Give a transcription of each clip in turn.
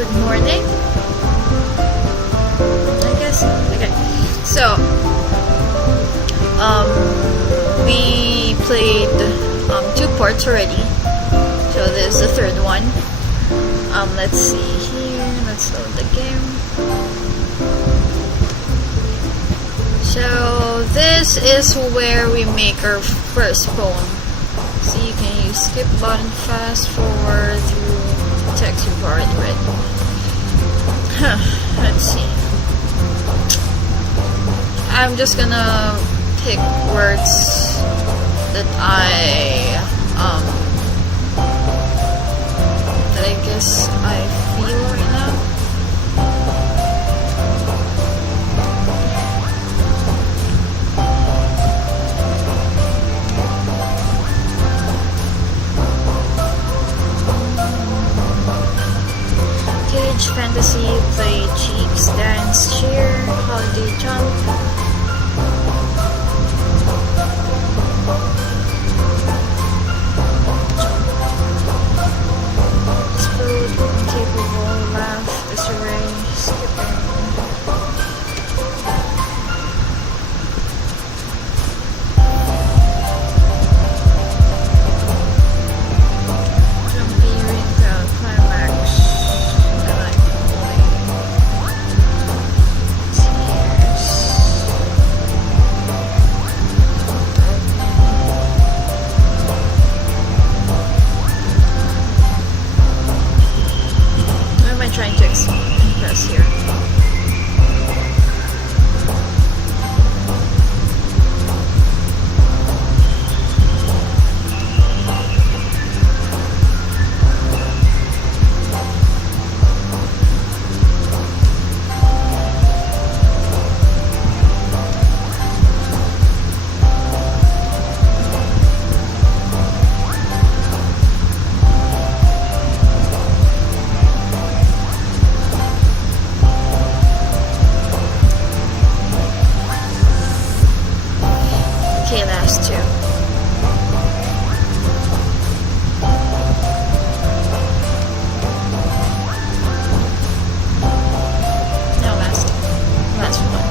Good morning. I guess. Okay. So, we played 2 parts already. So this is the 3rd one. Let's see here. Let's load the game. So this is where we make our first poem. So you can use skip button, fast forward through text you've already read. Let's see. I'm just gonna pick words that I guess I feel right now. Cage, fantasy, play, cheeks, dance, cheer, holiday, jump. Trying to impress here. Okay, last 2. No, last 1.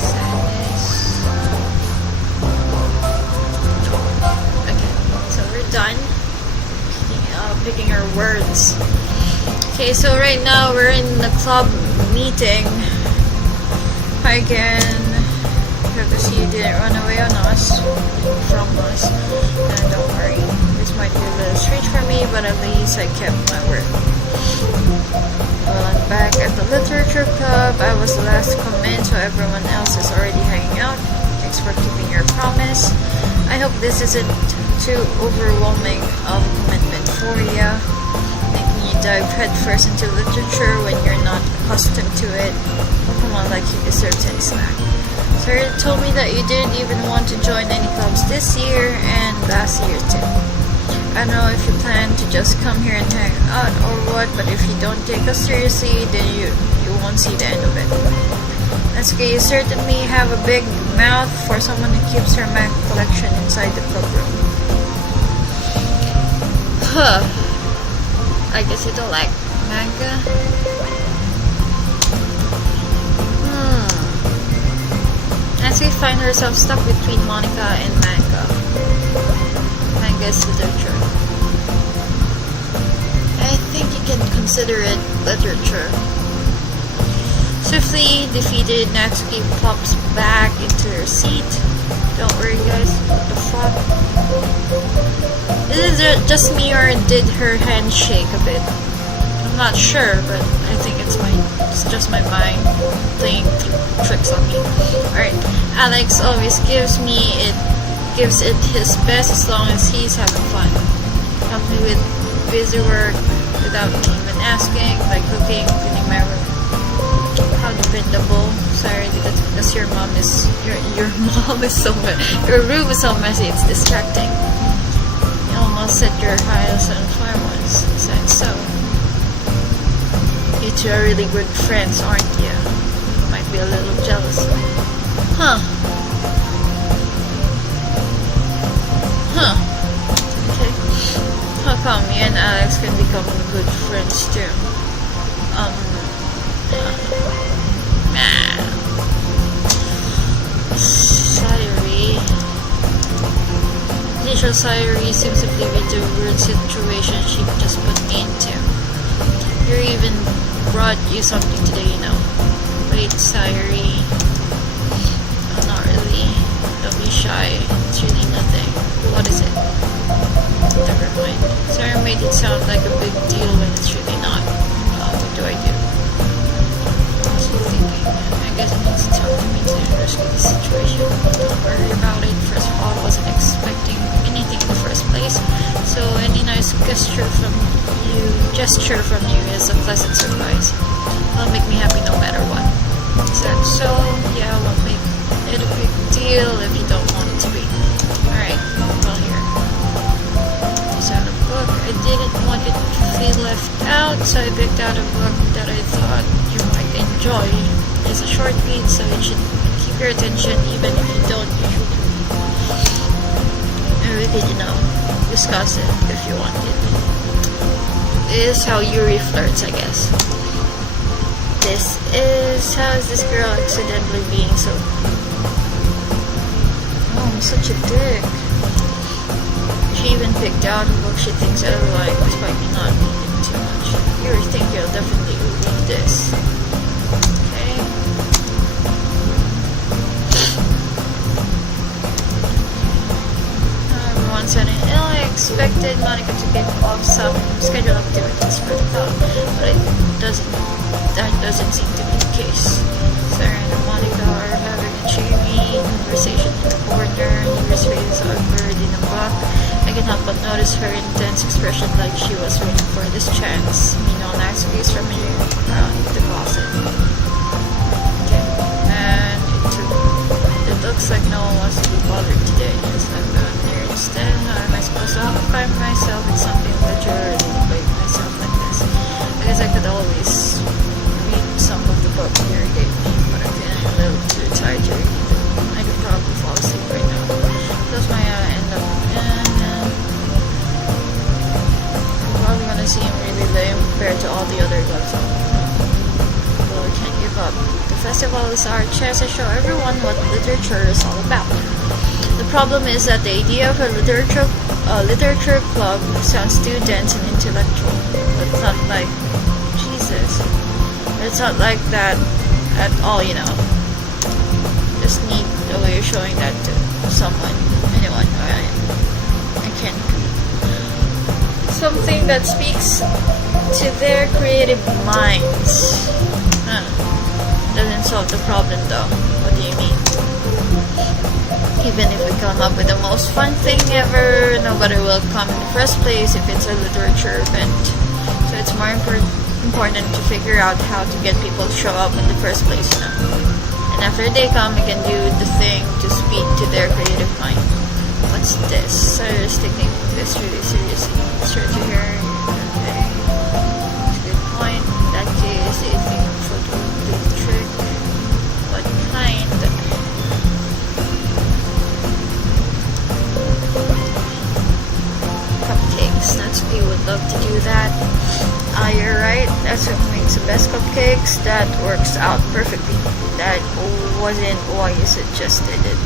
Sadness. Okay, so we're done picking our words. Okay, so right now we're in the club meeting. Hi again. Hope to see you didn't run away on us, from us. And don't worry, this might be a little strange for me, but at least I kept my word. Well, I'm back at the literature club. I was the last to come in, so everyone else is already hanging out. Thanks for keeping your promise. I hope this isn't too overwhelming of a commitment for you, making you dive headfirst into literature when you're not accustomed to it. Come on, like you deserve any slack. Sarah told me that you didn't even want to join any clubs this year and last year too. I don't know if you plan to just come here and hang out or what, but if you don't take us seriously, then you won't see the end of it. That's okay, you certainly have a big mouth for someone who keeps her manga collection inside the club room. Huh. I guess you don't like manga? Nancy finds herself stuck between Monica and manga. Manga is literature. I think you can consider it literature. Swiftly defeated, Natsuki pops back into her seat. Don't worry guys, what the fuck? Is it just me or did her hand shake a bit? I'm not sure, but I think it's just my mind playing tricks on me. Alright, Alex always gives it his best as long as he's having fun. Help me with busy work without me even asking, like cooking, cleaning my room. How dependable. Sorry, that's because your room is so messy, it's distracting. You almost set your house on fire once. Besides, so you two are really good friends, aren't you? Might be a little jealous. Huh. Okay. come? Me and Alex can become good friends too. Nah. Sayuri. Initial Sayuri seems to be with the weird situation she just put me into. Here even brought you something today, you know. Wait, Sayuri. Oh, not really. Don't be shy. It's really nothing. What is it? Never mind. Sayuri made it sound like a big deal when it's really not. What do I do? What's he thinking? I guess he needs to talk to me to rescue the situation. Don't worry about it. First of all, I wasn't expecting anything in the first place. So any nice gesture from you is a pleasant surprise. It'll make me happy no matter what. Is that so? Yeah, I won't make it a big deal if you don't want it to be. Alright, well here. Is that a book? I didn't want it to feel left out, so I picked out a book that I thought you might enjoy. It's a short read, so it should keep your attention even if you don't usually read. We could, discuss it if you wanted. This is how Yuri flirts, I guess. How is this girl accidentally being so... Oh, I'm such a dick. She even picked out a book she thinks I like, despite me not reading too much. Yuri think you'll definitely read this. Okay. Everyone said it. I expected Monica to get off some scheduled activities for the club, but that doesn't seem to be the case. Sarah and Monica are having a cheery conversation in the corner. Yuri's face is awkward in a book. I can help but notice her intense expression, like she was waiting for this chance. Meanwhile, Max is rummaging around the closet. Okay, and it looks like no one wants to be bothered today. Yes, I'm going there instead. How am I supposed to occupy myself with something literally like myself like this? I guess I could always read some of the book here gave me, but I'm feeling a little too tired to read it. I could probably fall asleep right now. Close my eye and end up probably gonna seem really lame compared to all the other clubs. Well, we can't give up. The festival is our chance to show everyone what literature is all about. The problem is that the idea of a literature club sounds too dense and intellectual. But it's not like Jesus. It's not like that at all, Just need a way of showing that to someone, anyone. I can't. Something that speaks to their creative minds. Doesn't solve the problem though. What do you mean? Even if we come up with the most fun thing ever, nobody will come in the first place if it's a literature event. So it's more important to figure out how to get people to show up in the first place, And after they come, we can do the thing to speak to their creative mind. What's this? Sarah's taking this really seriously. Sure to hear. Okay. That's a good point. In that case, they think photo will do the trick. What kind? Cupcakes. Natsuki would love to do that. You're right. That's what makes the best cupcakes. That works out perfectly. That wasn't why you suggested it.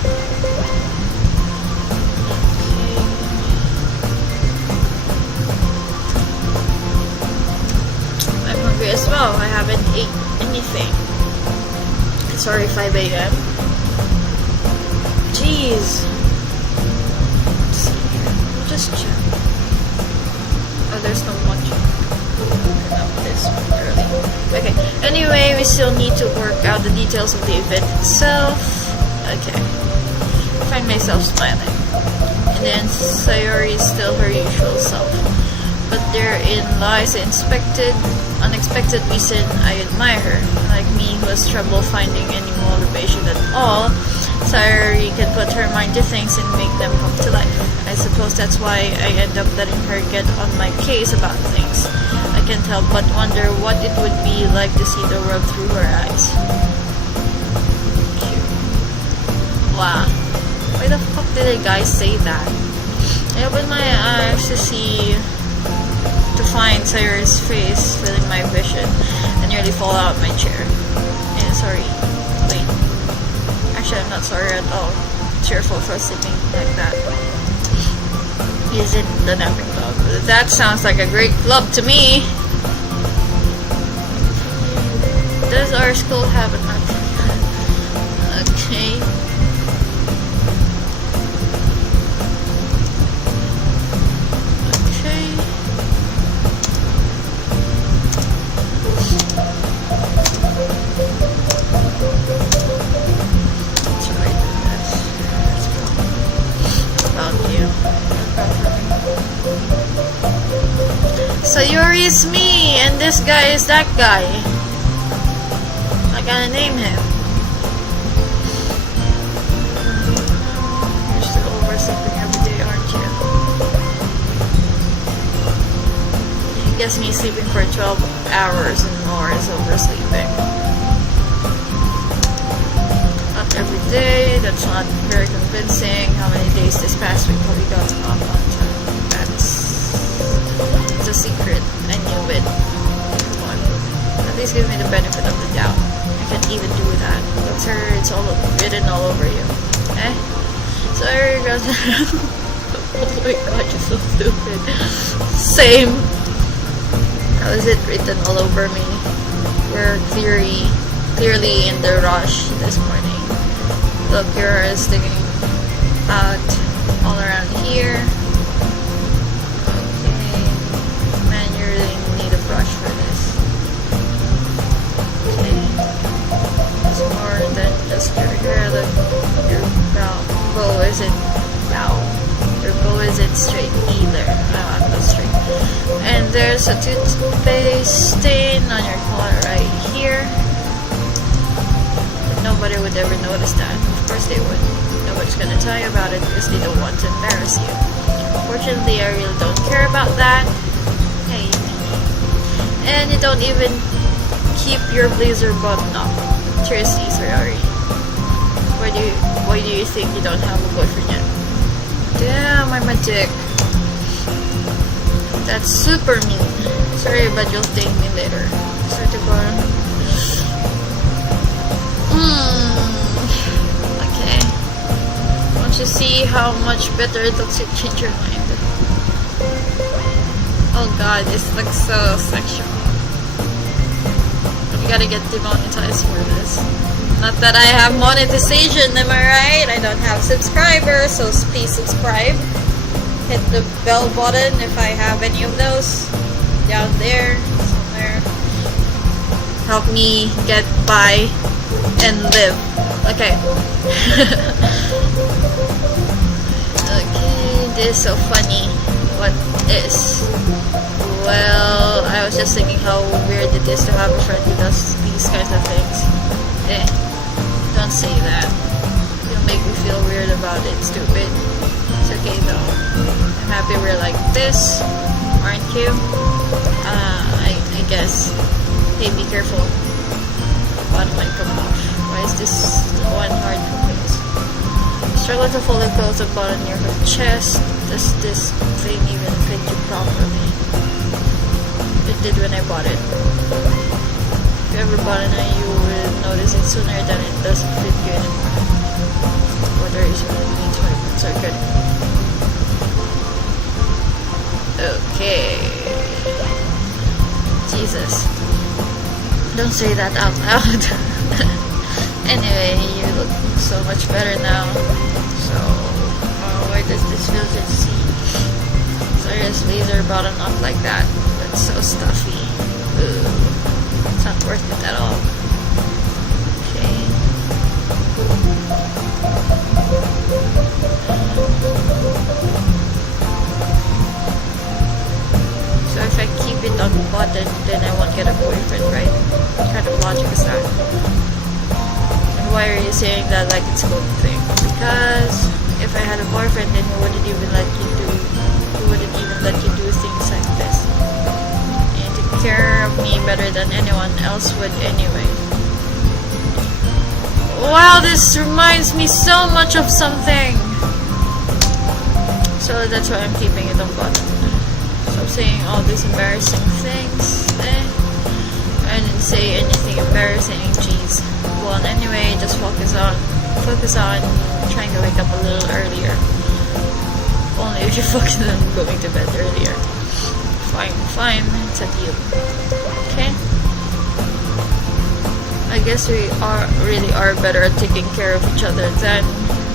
I'm hungry as well. I haven't ate anything. It's already 5 a.m. Jeez. Let's see here. We'll just check. Oh, there's no lunch. This one early. Okay. Anyway, we still need to work out the details of the event itself. Okay. I find myself smiling. And then Sayori is still her usual self. But therein lies the unexpected reason I admire her. Like me, who has trouble finding any motivation at all, Sayori can put her mind to things and make them come to life. I suppose that's why I end up letting her get on my case about things. I can't help but wonder what it would be like to see the world through her eyes. Cute. Wow. Why the fuck did a guy say that? I opened my eyes to see Sayori's face, filling my vision. I nearly fall out of my chair. Yeah, sorry. Wait. Actually, I'm not sorry at all. Cheerful for sleeping like that. Is it the napping club? That sounds like a great club to me. Does our school have a nap? Okay. Okay. Let's write this. Let's go. About you. Sayori is me, and this guy is that guy. I gotta name him. You're still oversleeping every day, aren't you? I guess me sleeping for 12 hours and more is oversleeping. Not every day, that's not very convincing. How many days this past week have we gotten off on time? It's a secret. I knew it. Come on. At least give me the benefit of the doubt. I can't even do that. Look, sir, it's all written all over you. Eh? Sorry, guys. Oh my god, you're so stupid. Same. How is it written all over me? We're clearly in the rush this morning. Look, your hair is sticking out all around here. Okay. Man, you really need a brush for this. Okay. It's more than just your hair. Look, your bow isn't bow. Your bow isn't straight either. I'm not straight. And there's a toothpaste stain on your collar right here. But nobody would ever notice that. Of course they would. Nobody's gonna tell you about it because they don't want to embarrass you. Fortunately, I really don't care about that. Hey. And you don't even keep your blazer buttoned up. Seriously, Sayori. Why do you think you don't have a boyfriend yet? Damn, I'm a dick. That's super mean. Sorry, but you'll thank me later. Sorry to go. Okay. Won't you see how much better it looks if you change your mind? Oh god, this looks so sexual. We gotta get demonetized for this. Not that I have monetization, am I right? I don't have subscribers, so please subscribe. Hit the bell button if I have any of those. Down there, somewhere. Help me get by and live. Okay. Okay, this is so funny. What is? Well, I was just thinking how weird it is to have a friend who does these kinds of things. Eh, don't say that. You'll make me feel weird about it, stupid. It's okay though. I'm happy we're like this, aren't you? I guess. Hey, be careful. The bottom might come off. Why is this one hard to fix? Struggle to fold the clothes up on your chest. Does this thing even fit you properly? It did when I bought it. If you ever bought it, you will notice it sooner than it doesn't fit you anymore. Whether it's really means for it, so good. Okay. Jesus. Don't say that out loud. Anyway, you look so much better now. So, why does this feel to see? Seriously, they're buttoned up like that. That's so stuffy. Ooh. It's not worth it at all. Okay. So if I keep it unbuttoned, then I won't get a boyfriend, right? What kind of logic is that? And why are you saying that like it's a good thing? Because if I had a boyfriend, then he wouldn't even let you do things like this. And take care of me better than anyone else would anyway. Wow, this reminds me so much of something. So that's why I'm keeping it unbuttoned. So saying all these embarrassing things. I didn't say anything embarrassing, jeez. Well, anyway, just focus on trying to wake up a little earlier. Only if you focus on going to bed earlier. Fine, it's a deal. Okay? I guess we really are better at taking care of each other than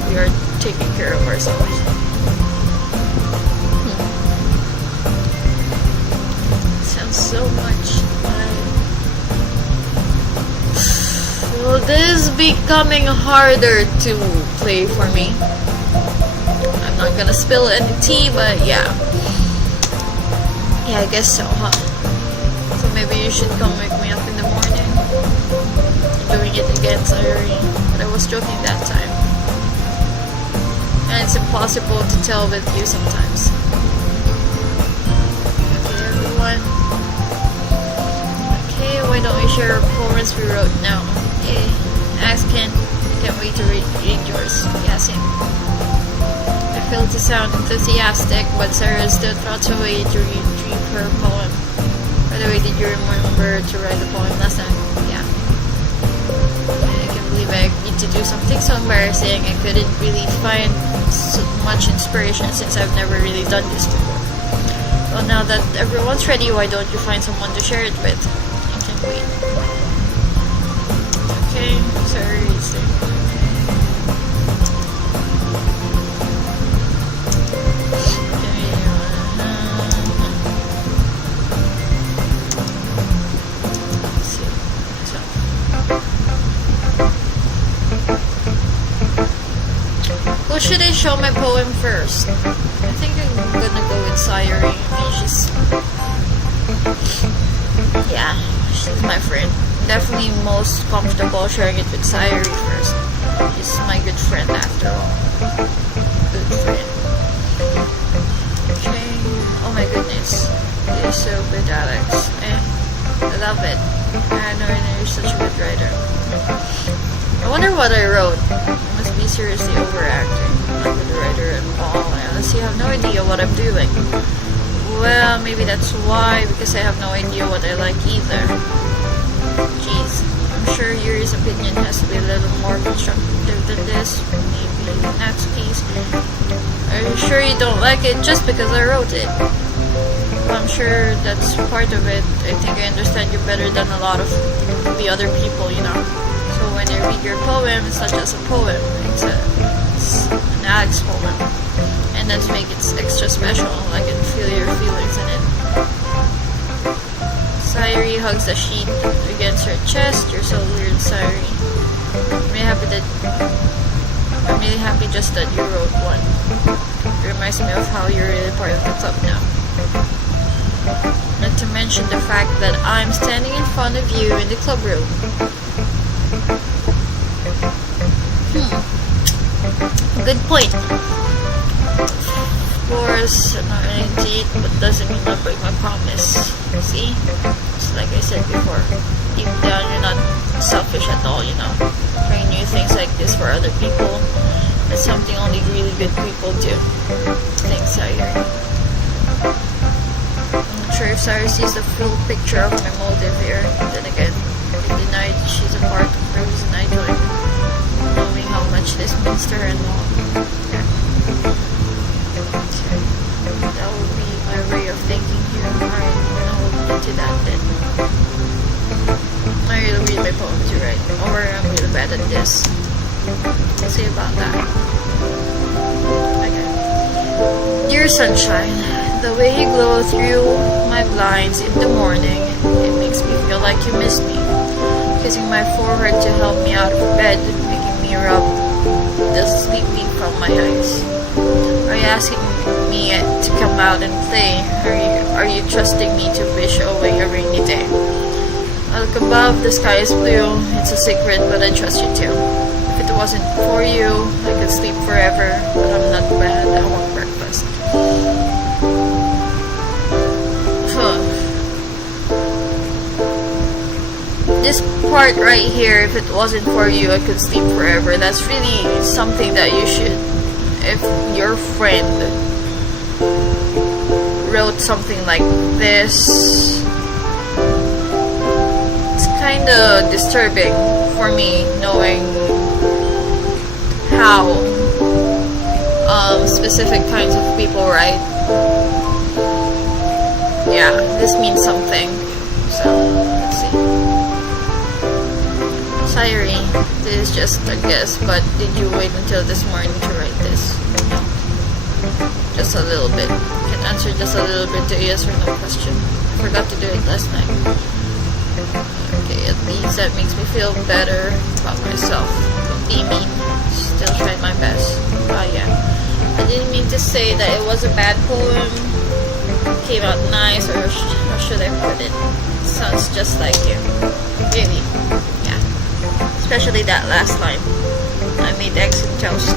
we are taking care of ourselves. Sounds so much like... Well, this is becoming harder to play for me. I'm not gonna spill any tea, but yeah. Yeah, I guess so, huh? So maybe you should come wake me up in the morning. Doing it again, sorry. But I was joking that time. And it's impossible to tell with you sometimes. Okay, everyone. Okay, why don't we share our poems we wrote now? Okay, ask Ken. Can't wait to read yours. Yeah, same. I feel to sound enthusiastic, but Sarah still thought away to read her poem. By the way, did you remember to write the poem last time? Yeah. I can't believe I need to do something so embarrassing. I couldn't really find so much inspiration since I've never really done this before. Well, now that everyone's ready, why don't you find someone to share it with? I can't wait. Okay, sorry, Well, should I show my poem first? I think I'm gonna go with Sayuri. I mean, she's my friend. Definitely most comfortable sharing it with Sayuri first. She's my good friend after all. Good friend. Okay. Oh my goodness. You're so good, Alex. I love it. I know you're such a good writer. I wonder what I wrote. I must be seriously overacting. I'm not a good writer at all. I honestly have no idea what I'm doing. Well, maybe that's why, because I have no idea what I like either. Jeez, I'm sure Yuri's opinion has to be a little more constructive than this. Maybe next piece. Are you sure you don't like it just because I wrote it? Well, I'm sure that's part of it. I think I understand you better than a lot of the other people, you know. So when I read your poem, it's not just a poem. It's an Alex poem. And that's make it extra special. I can feel your feelings in it. Sayuri hugs the sheet against her chest. You're so weird, Sayuri. I'm really happy just that you wrote one. It reminds me of how you're really part of the club now. Not to mention the fact that I'm standing in front of you in the club room. Good point. Of course, I'm not gonna date, but doesn't mean I'll break my promise. See? It's like I said before. Deep down, you're not selfish at all, you know. Trying new things like this for other people. That's something only really good people do. Thanks, Sayuri. I'm not sure if Sayuri sees the full picture of my motive here. Then again, I denied she's a part of the reason I joined. Knowing how much this means to her and all. Yeah. Okay. That will be my way of thanking you. Alright, I'll hold you to that then. I really read my poem too, right? Or I'm really bad at this. We'll see about that. Okay. Dear sunshine, the way you glow through my blinds in the morning, it makes me feel like you miss me. Kissing my forehead to help me out of bed, making me rub the sleepy from my eyes. Are you asking me to come out and play? Are you trusting me to wish away a rainy day? I look above, the sky is blue. It's a secret, but I trust you too. If it wasn't for you, I could sleep forever, but I'm not bad. I want breakfast. This part right here, if it wasn't for you, I could sleep forever. That's really something that you should, if your friend wrote something like this. It's kind of disturbing for me knowing how specific kinds of people write. Yeah, this means something. So, let's see. Sorry, this is just a guess, but did you wait until this morning to write this? No. Just a little bit. Can answer just a little bit to a yes or no question. I forgot to do it last night. Okay, at least that makes me feel better about myself. Don't be mean. Still tried my best. Yeah. I didn't mean to say that it was a bad poem. Came out nice, or how should I put it? Sounds just like you. Really. Yeah. Especially that last line. I made eggs and toast.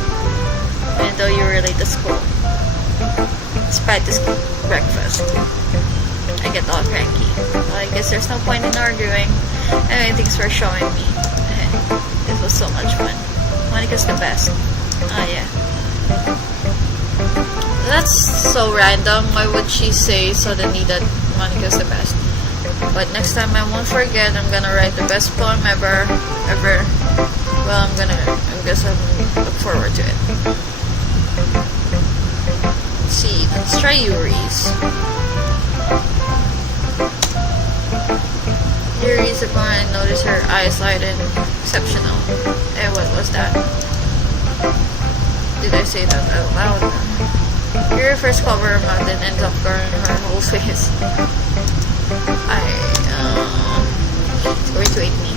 Even though you were late to school. Despite the school breakfast. I get all cranky. Well, I guess there's no point in arguing. Anyway, thanks for showing me. It was so much fun. Monica's the best. Oh yeah. That's so random. Why would she say suddenly that Monica's the best? But next time I won't forget. I'm gonna write the best poem ever. Well, I guess I'm look forward to it. Let's see. Let's try Yuri's. Yuri's upon I noticed her eyes lighted. Exceptional. What was that? Did I say that out loud? Yuri first cover her mouth and ends up covering her whole face. It's going to eat me.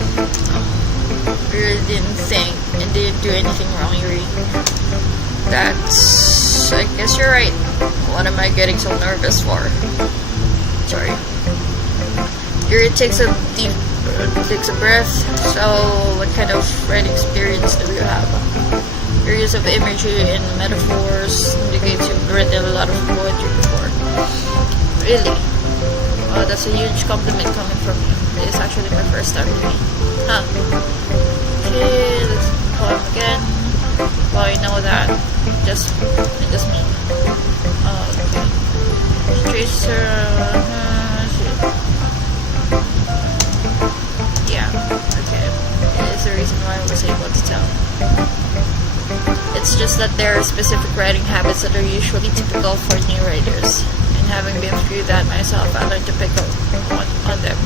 Really didn't think and didn't do anything wrong, Yuri. I guess you're right. What am I getting so nervous for? Sorry. Yuri takes a breath. So, what kind of writing experience do you have? Your use of imagery and metaphors indicates you've written a lot of poetry before. Really? Oh, that's a huge compliment coming from you. It is actually my first time reading. Huh. Okay, let's poem again. Well, I know that. Just me. Okay. Tracer. Yeah. Okay. It is the reason why I was able to tell. It's just that there are specific writing habits that are usually typical for new writers. And having been through that myself, I learned to pick up on them.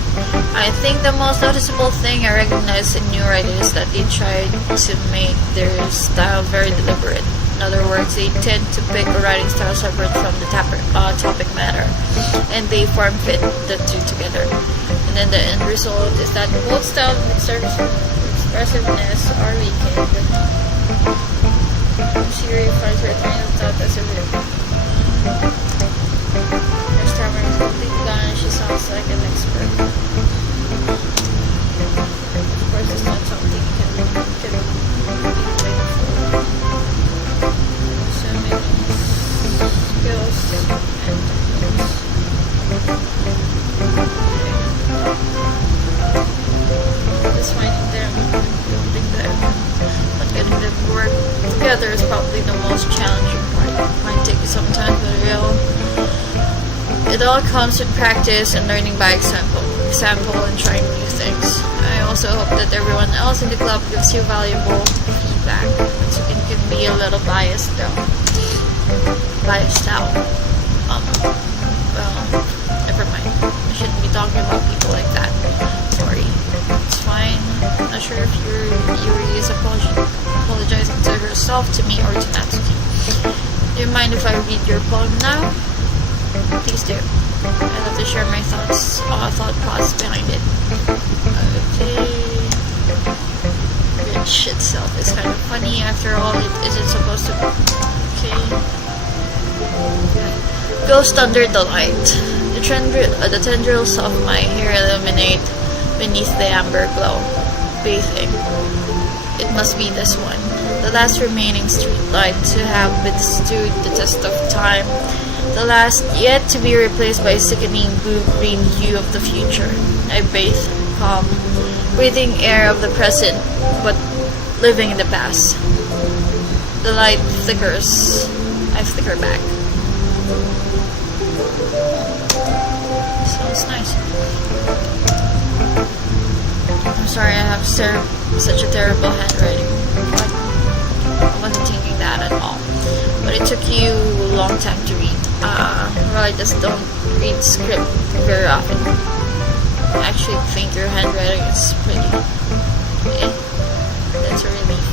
I think the most noticeable thing I recognize in new writers is that they try to make their style very deliberate. In other words, they tend to pick a writing style separate from the topic matter, and they form fit the two together. And then the end result is that both style and expressiveness are weakened. Siri finds her train of thought as a bit. Her stammer is completely gone and she sounds like an expert. Of course, it's not something you can be blamed for. So many skills and techniques. Just finding them, building them, but getting them to work together is probably the most challenging part. It might take you some time, but it all comes with practice and learning by example and trying new things. I also hope that everyone else in the club gives you valuable feedback. So it can be a little biased though. Biased out. Well, never mind. I shouldn't be talking about people like that. Sorry. It's fine. Not sure if Yuri is apologizing to herself, to me, or to Natsuki. Do you mind if I read your poem now? Please do. I'd love to share my thought process behind it. Okay. Rich itself is kind of funny. After all, it isn't supposed to be. Okay. Ghost under the light. The tendrils of my hair illuminate beneath the amber glow. Bathing. It must be this one. The last remaining street light to have withstood the test of time. The last yet to be replaced by a sickening blue-green hue of the future. I bathe, calm, breathing air of the present, but living in the past. The light flickers. I flicker back. such a terrible handwriting. But I wasn't thinking that at all. But it took you a long time to read. Well, I just don't read script very often. I actually think your handwriting is pretty. That's a relief.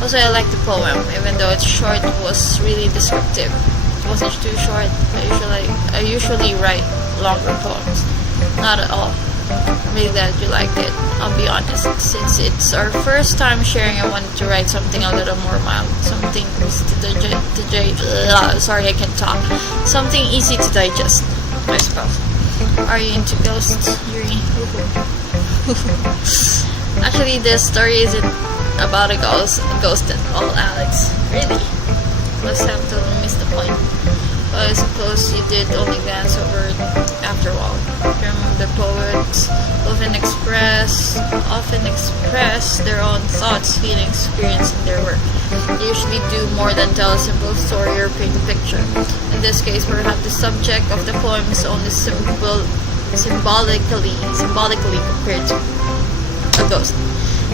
Also, I like the poem, even though it's short. It was really descriptive. It wasn't too short. I usually write longer poems. Not at all. I'm really glad you liked it. I'll be honest, since it's our first time sharing, I wanted to write something a little more mild, something sorry, I can't talk. Something easy to digest, I suppose. Are you into ghosts, Yuri? Actually, this story isn't about a ghost at all, Alex. Really? Must have totally missed the point. Well, I suppose you did only glance over it after a while. The poets often express their own thoughts, feelings, experience in their work. They usually do more than tell a simple story or paint a picture. In this case, perhaps the subject of the poem is only symbolically compared to a ghost,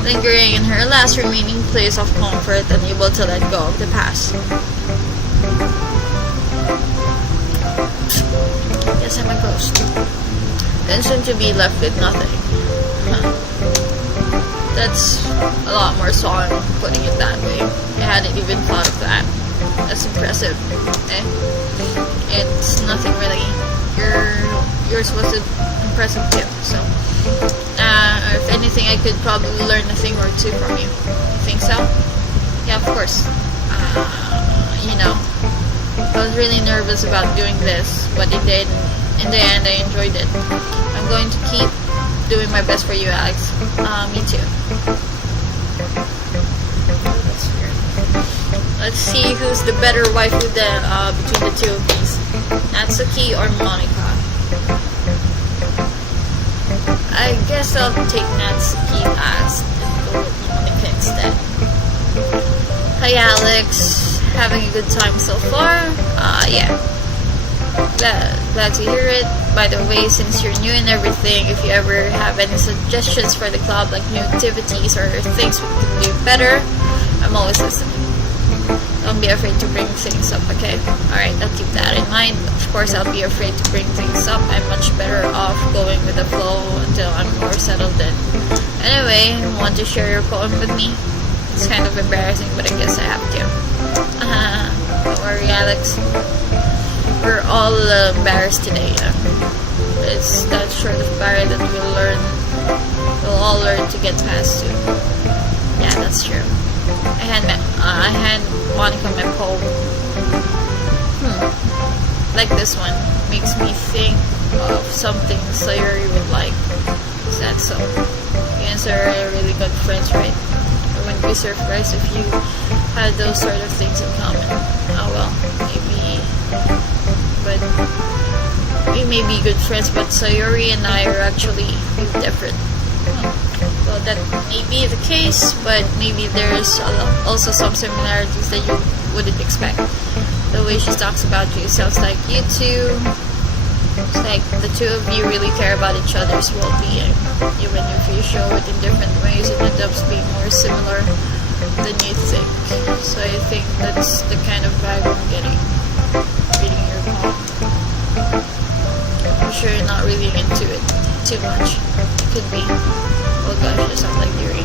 lingering in her last remaining place of comfort, unable to let go of the past. Yes, I'm a ghost. And soon to be left with nothing. That's a lot more solid putting it that way. I hadn't even thought of that. That's impressive. It's nothing really. Yours was impressive too. So, if anything, I could probably learn a thing or two from you. You think so? Yeah, of course. I was really nervous about doing this, but in the end, I enjoyed it. I'm going to keep doing my best for you, Alex. Me too. That's weird. Let's see who's the better waifu between the two of these, Natsuki or Monica. I guess I'll take Natsuki last and go with Monica instead. Hi, Alex. Having a good time so far? Yeah. Glad to hear it. By the way, since you're new and everything, if you ever have any suggestions for the club, like new activities or things we can do better, I'm always listening. Don't be afraid to bring things up, okay? Alright, I'll keep that in mind. Of course, I'll be afraid to bring things up. I'm much better off going with the flow until I'm more settled in. Anyway, want to share your poem with me? It's kind of embarrassing, but I guess I have to. Don't worry, Alex. We're all embarrassed today. It's that sort of barrier that we'll all learn to get past soon. Yeah, that's true. I had Monica my poem. Like this one. Makes me think of something Sayuri would like. Is that so? You and Sayuri are really good friends, right? I wouldn't be surprised if you had those sort of things in common. Oh well, maybe. But we may be good friends, but Sayuri and I are actually different. Well, that may be the case, but maybe there's also some similarities that you wouldn't expect. The way she talks about you sounds like you two. It's like the two of you really care about each other's well-being. Even if you show it in different ways, it ends up being more similar than you think. So I think that's the kind of vibe I'm getting reading your poem. I'm sure you're not really into it too much. It could be. Oh gosh, you sound like Yuri.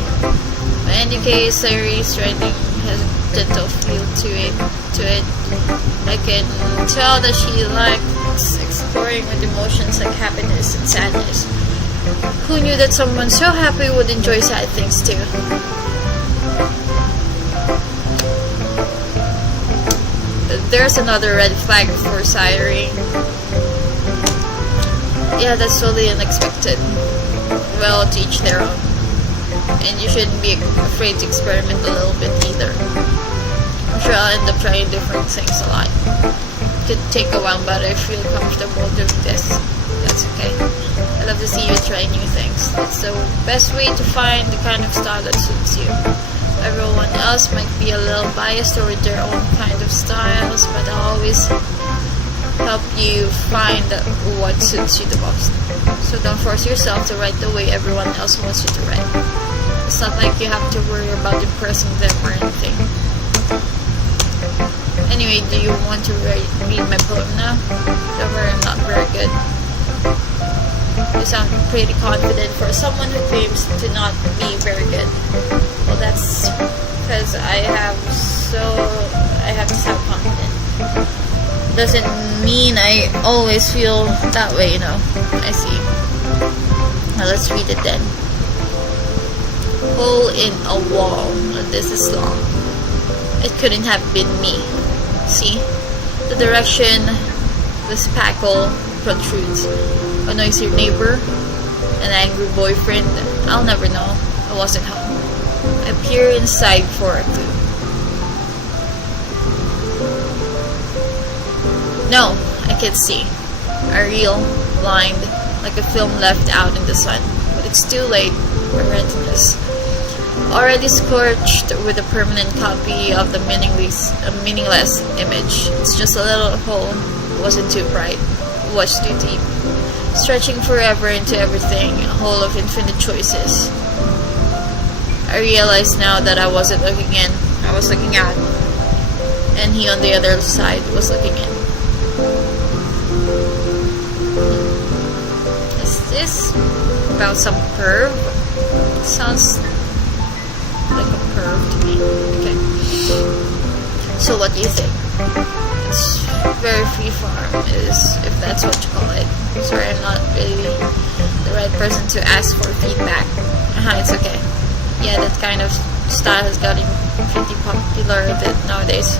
But in any case, Sayuri's writing has a gentle feel to it. I can tell that she likes exploring with emotions like happiness and sadness. Who knew that someone so happy would enjoy sad things too? There's another red flag for Sayuri. Yeah, that's totally unexpected. Well, to each their own. And you shouldn't be afraid to experiment a little bit either. I'm sure I'll end up trying different things a lot. It could take a while, but I feel comfortable doing this. That's okay. I love to see you try new things. It's the best way to find the kind of style that suits you. Everyone else might be a little biased toward their own kind of styles, but I'll always help you find what suits you the most. So don't force yourself to write the way everyone else wants you to write. It's not like you have to worry about impressing them or anything. Anyway, do you want to read my poem now? However, I'm not very good. You sound pretty confident for someone who claims to not be very good. Well, that's because I have to sound confident. Doesn't mean I always feel that way, you know. I see. Now let's read it then. Hole in a wall. This is long. It couldn't have been me. See? The direction the spackle protrudes. A noisy neighbor? An angry boyfriend? I'll never know. I wasn't home. I peer inside for a clue. No, I can't see. I reel, blind, like a film left out in the sun. But it's too late. My retinas already scorched with a permanent copy of the meaningless image. It's just a little hole. It wasn't too bright. It was too deep. Stretching forever into everything. A hole of infinite choices. I realized now that I wasn't looking in. I was looking out. And he on the other side was looking in. Is this about some curve? Sounds like a curve to me. Okay. So what do you think? It's very freeform, if that's what you call it. Sorry, I'm not really the right person to ask for feedback. It's okay. Yeah, that kind of style has gotten pretty popular nowadays.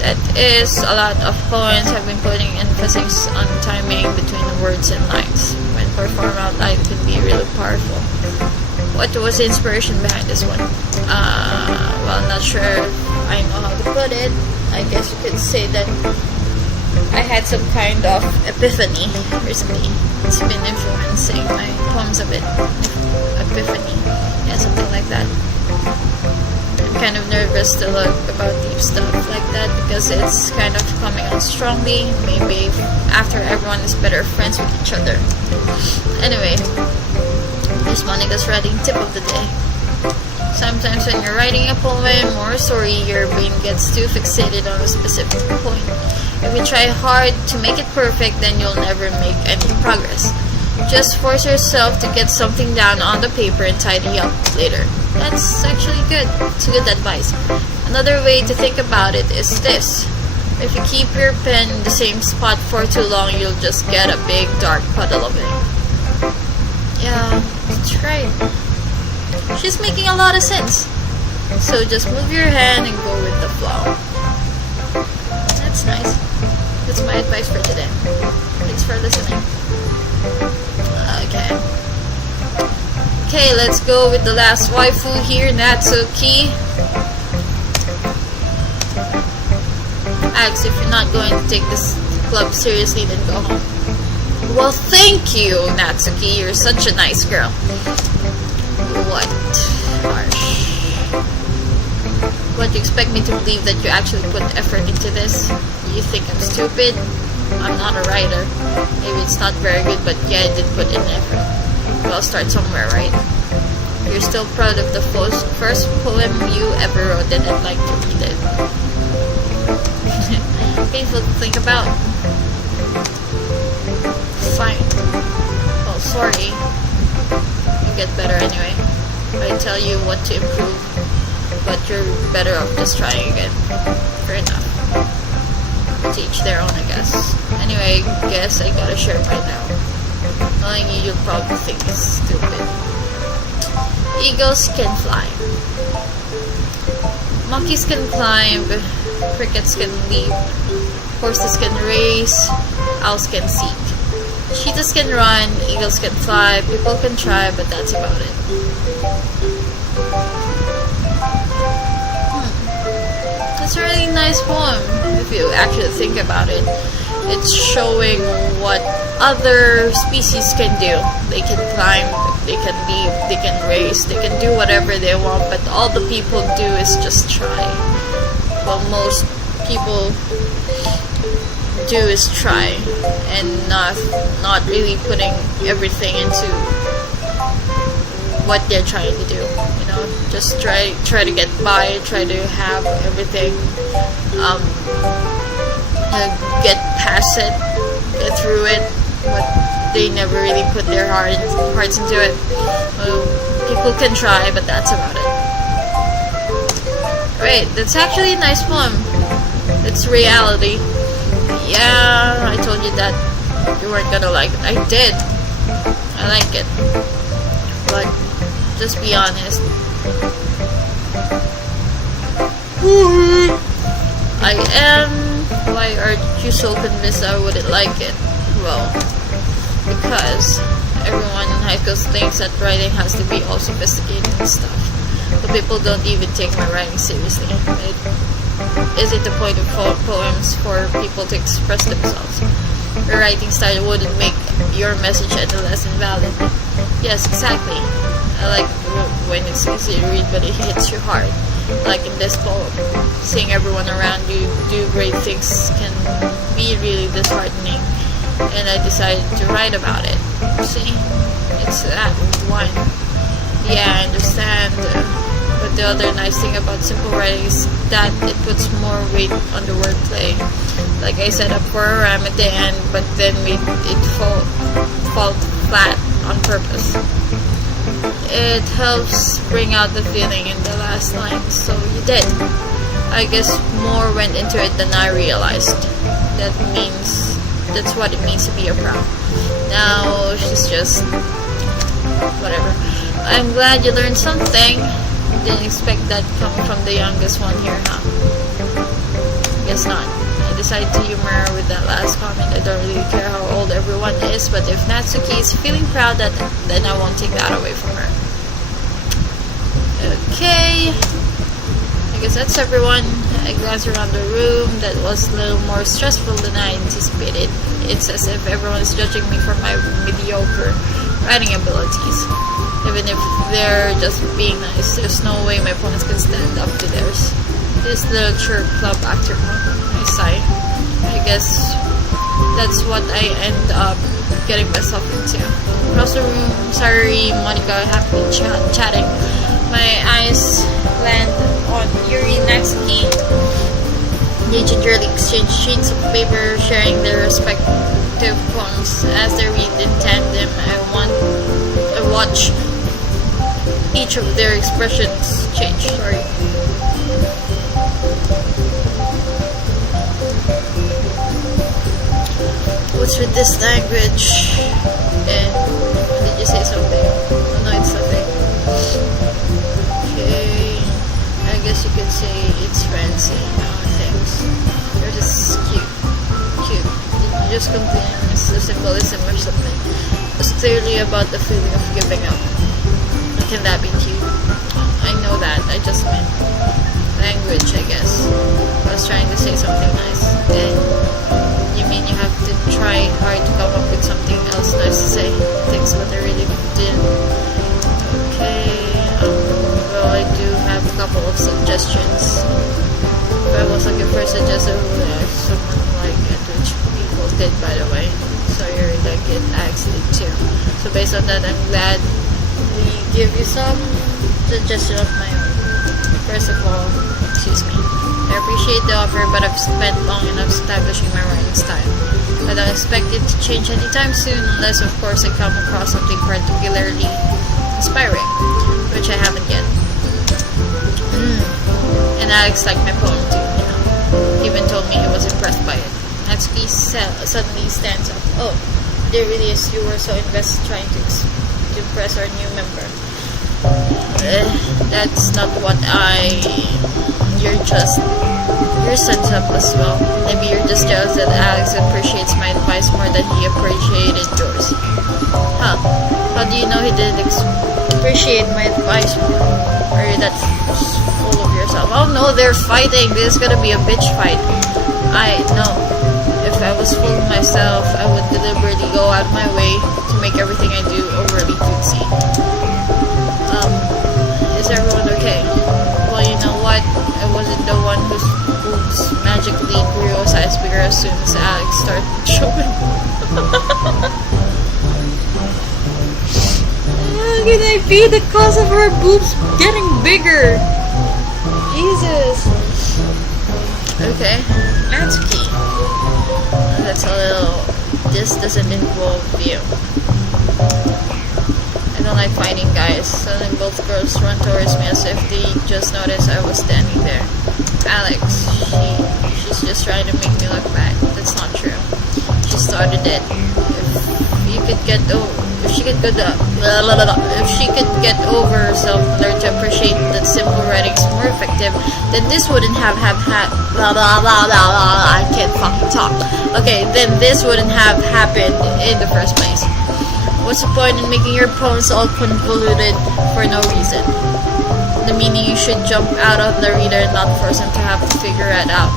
That is, a lot of poems have been putting emphasis on timing between words and lines. When performed out loud, it can be really powerful. What was the inspiration behind this one? Well, I'm not sure if I know how to put it. I guess you could say that I had some kind of epiphany recently. It's been influencing my poems a bit. Epiphany. Yeah, something like that. I'm kind of nervous to look about deep stuff like that because it's kind of coming on strongly. Maybe after everyone is better friends with each other. Anyway, here's Monica's writing tip of the day. Sometimes when you're writing a poem or a story, your brain gets too fixated on a specific point. If you try hard to make it perfect, then you'll never make any progress. Just force yourself to get something down on the paper and tidy up later. That's actually good. It's good advice. Another way to think about it is this. If you keep your pen in the same spot for too long, you'll just get a big dark puddle of ink. Yeah, that's right. She's making a lot of sense. So just move your hand and go with the flow. That's nice. That's my advice for today. Thanks for listening. Okay, let's go with the last waifu here, Natsuki. Alex, if you're not going to take this club seriously, then go home. Well, thank you, Natsuki. You're such a nice girl. What? Harsh. What, do you expect me to believe that you actually put effort into this? You think I'm stupid? I'm not a writer. Maybe it's not very good, but yeah, I did put in effort. Well, I'll start somewhere, right? You're still proud of the first poem you ever wrote, and I'd like to read it. Painful to think about. Fine. Oh, sorry. You'll get better anyway. I tell you what to improve, but you're better off just trying again. Fair enough. To each their own, I guess. Anyway, I guess I gotta share by now. Knowing you'll probably think it's stupid. Eagles can fly. Monkeys can climb. Crickets can leap. Horses can race. Owls can seek. Cheetahs can run. Eagles can fly. People can try, but that's about it. It's a really nice poem if you actually think about it. It's showing what other species can do. They can climb, they can leap, they can race, they can do whatever they want, but all the people do is just try. What most people do is try and not really putting everything into what they're trying to do. You know, just try to get by, try to have everything, get past it, get through it, but they never really put their hearts into it. People can try, but that's about it. Right, that's actually a nice poem. It's reality. Yeah, I told you that you weren't gonna like it. I did. I like it. But just be honest. I am. Why aren't you so convinced I wouldn't like it? Well, because everyone in high school thinks that writing has to be all sophisticated and stuff. But people don't even take my writing seriously. Is it the point of poems for people to express themselves? Your writing style wouldn't make your message any less invalid. Yes, exactly. I like when it's easy to read but it hits you hard. Like in this poem, seeing everyone around you do great things can be really disheartening, and I decided to write about it. See, it's that one. Yeah, I understand. But the other nice thing about simple writing is that it puts more weight on the wordplay. Like I set up for a rhyme at the end, but then made it fall flat on purpose. It helps bring out the feeling in the last line, so you did. I guess more went into it than I realized. That's what it means to be a pro. Now she's just whatever. I'm glad you learned something. Didn't expect that coming from the youngest one here, huh? Guess not. I decided to humor with that last comment. I don't really care how old everyone is, but if Natsuki is feeling proud, then I won't take that away from her. Okay. I guess that's everyone. I glanced around the room. That was a little more stressful than I anticipated. It's as if everyone is judging me for my mediocre writing abilities. Even if they're just being nice, there's no way my opponents can stand up to theirs. This literature club actor, I sigh. I guess that's what I end up getting myself into. Across the room, Sari, Monica, happily chatting. My eyes land on Yuri Natsuki. They gingerly exchange sheets of paper, sharing their respective poems. As they read in tandem, I watch each of their expressions change. Sorry. What's with this language? And did you say something? No, it's nothing. Okay. I guess you could say it's fancy. No, thanks. You're just cute. Did you just complain it's the symbolism or something? It's clearly about the feeling of giving up. Can that be cute? I know that. I just meant language, I guess. I was trying to say something nice. And you mean you have to try hard to come up with something else nice to say? Thanks, but I really didn't. Okay. Well, I do have a couple of suggestions. If I was looking for a suggestion, someone like it, which people did, by the way. So you're like it, I actually too. So based on that, I'm glad we give you some suggestion of my own. First of all, excuse me. I appreciate the offer, but I've spent long enough establishing my writing style. I don't expect it to change anytime soon, unless of course I come across something particularly inspiring, which I haven't yet. And Alex liked my poem too, you know. He even told me he was impressed by it. Natsuki suddenly stands up. Oh, there really is. You were so invested trying to impress our new member. That's not what you're sense up as well. Maybe you're just jealous that Alex appreciates my advice more than he appreciated yours. Huh? How do you know he didn't appreciate my advice more? Or are you that full of yourself? Oh no, they're fighting. This is gonna be a bitch fight. I know. If I was full of myself, I would deliberately go out of my way to make everything I do overly cutesy. Is everyone okay? Well, you know what? I wasn't the one whose boobs magically grew a size bigger as soon as Alex started showing. can I be the cause of her boobs getting bigger? Jesus. Okay, Natsuki. That's a little. This doesn't involve you. I don't like fighting guys. So then both girls run towards me as if they just noticed I was standing there. Alex, she's just trying to make me look bad. That's not true. She started it. If she could get over herself and learn to appreciate that simple writing is more effective, then this wouldn't have I can't fucking talk. Okay, then this wouldn't have happened in the first place. What's the point in making your poems all convoluted for no reason? The meaning you should jump out of the reader and not force him to have to figure it out.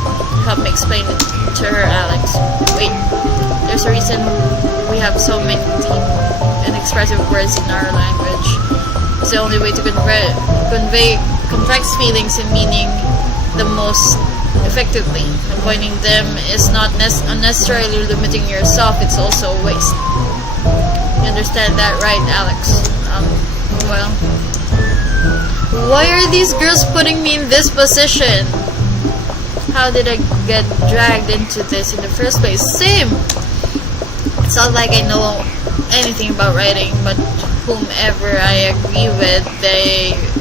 Help me explain it to her, Alex. Wait, there's a reason we have so many deep and expressive words in our language. It's the only way to convey complex feelings and meaning the most effectively. Avoiding them is not unnecessarily limiting yourself, it's also a waste. You understand that, right, Alex? Well, why are these girls putting me in this position? How did I get dragged into this in the first place? Same! It's not like I know anything about writing, but whomever I agree with,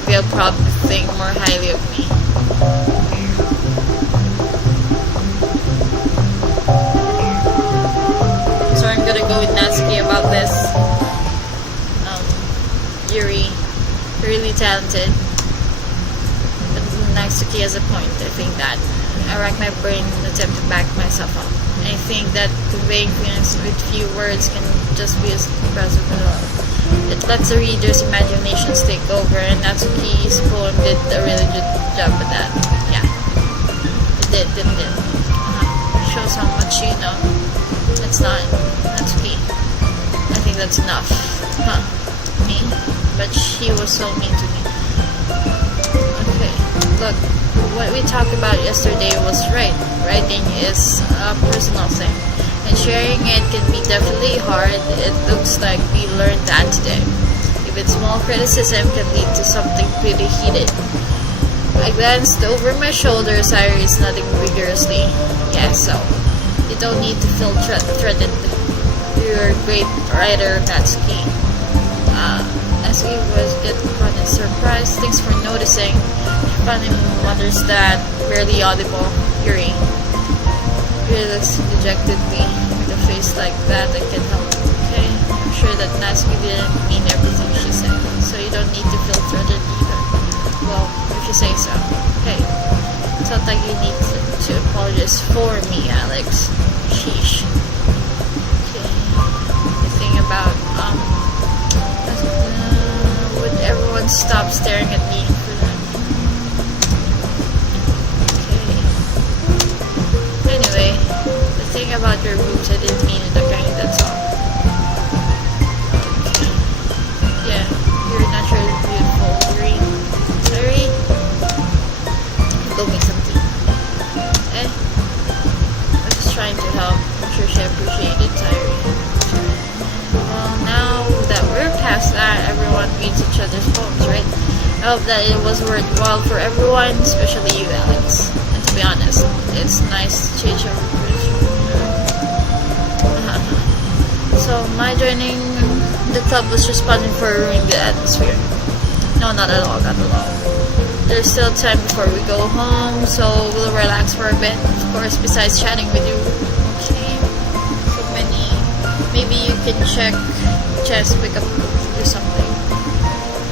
they'll probably think more highly of me. So I'm gonna go with Natsuki about this. Yuri, really talented. But Natsuki has a point. I think that I rack my brain in an attempt to back myself up. I think that conveying feelings with few words can just be as impressive as well. It lets the reader's imaginations take over, and Natsuki's poem did a really good job with that. Yeah, it did, didn't it? Shows how much you know. It's not Natsuki. I think that's enough. Huh? Me? But she was so mean to me. Okay, look. What we talked about yesterday was right. Writing is a personal thing, and sharing it can be definitely hard. It looks like we learned that today. Even small criticism can lead to something pretty heated. I glanced over my shoulder. Sayuri is nodding vigorously. Yeah, so you don't need to feel threatened. You're a great writer, Natsuki. As we was get caught in surprise, thanks for noticing. Finally mutters that, barely audible. Yuri. Yuri looks dejectedly with a face like that. I can't help it, okay? I'm sure that Natsuki didn't mean everything she said, so you don't need to feel threatened either. Well, if you say so. Hey, it's not like you need to apologize for me, Alex. Sheesh. Okay. The thing about, would everyone stop staring at me for them? Okay. Anyway, the thing about your boobs, I didn't mean it, okay? That's all. Okay. Yeah, you're naturally beautiful. Sorry? Go make some tea. Eh? I was trying to help. I'm sure she appreciated Tyree. Well, now that we're past that, everyone reads each other's poems, right? I hope that it was worthwhile for everyone, especially you, Alex. And to be honest, it's nice to change our So, my joining the club was responding for ruining the atmosphere. No, not at all, not at all. There's still time before we go home, so we'll relax for a bit. Of course, besides chatting with you. Okay. So many. Maybe you can check chess, pick up, do something.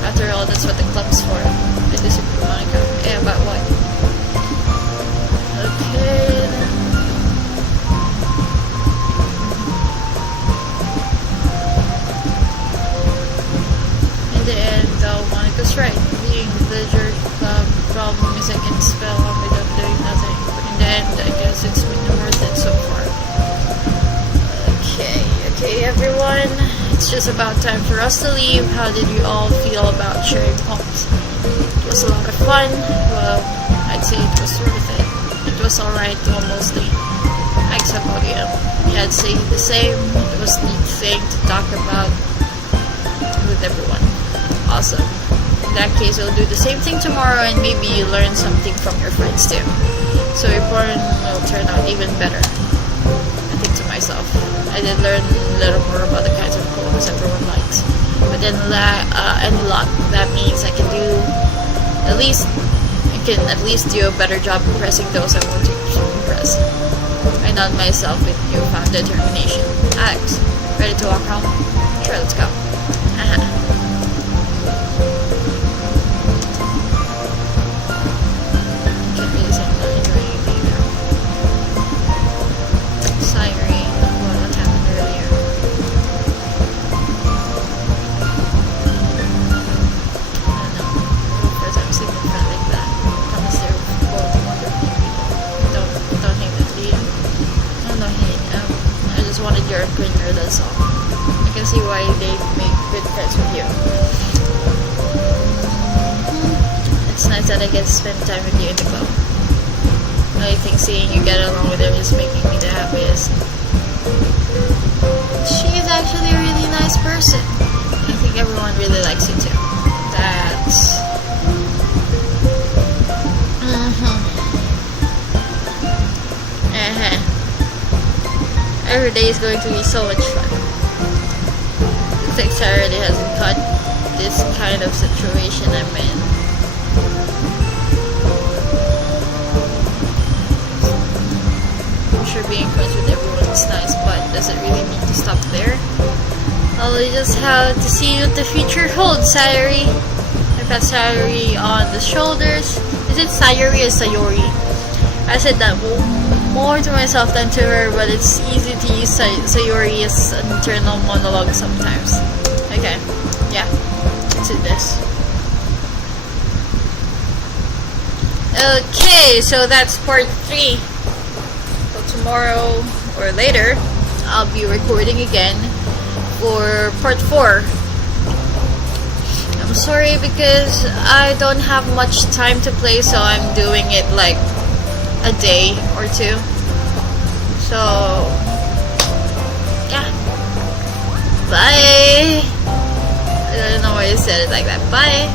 After all, that's what the club's for. I disagree with Monica. Eh, about what? Okay. In the end, though, Monica's right. Being the villager club problem is I can spell on without doing nothing. But in the end, I guess it's been worth it so far. Okay, everyone. It's just about time for us to leave. How did you all feel about sharing poems? It was a lot of fun. Well, I'd say it was worth it. It was alright, well, mostly. Except audio. Yeah, I'd say the same. It was a neat thing to talk about with everyone. awesome. In that case, you'll do the same thing tomorrow, and maybe you learn something from your friends too. So your porn will turn out even better. I think to myself, I did learn a little more about the kinds of clothes everyone likes. But then any luck, that means I can at least do a better job impressing those I want to impress. I nod myself with newfound determination. Alex, ready to walk home? Sure, let's go. Can't really say I'm not enjoying anything now. Sorry about what happened earlier. I don't know. First time sleeping with that like that. Promise they're both wonderful people. Don't hate them, do you? No hate. I just wanted your opinion, that's all. I can see why they make good friends with you. It's nice that I get to spend time with you in the club. I think seeing you get along with them is making me the happiest. She is actually a really nice person. I think everyone really likes you too. That's... Every day is going to be so much fun. Looks like Sarah really hasn't caught this kind of situation I'm in. I'm sure being friends with everyone is nice, but does it really need to stop there? Well, we just have to see what the future holds, Sayori. I've got Sayori on the shoulders. Is it Sayori or Sayori? I said that more to myself than to her, but it's easy to use Sayori as an internal monologue sometimes. Okay, yeah, let's do this. Okay, so that's part 3. So tomorrow or later, I'll be recording again for part 4. I'm sorry because I don't have much time to play, so I'm doing it like a day or 2. So yeah, bye. I don't know why I said it like that. Bye.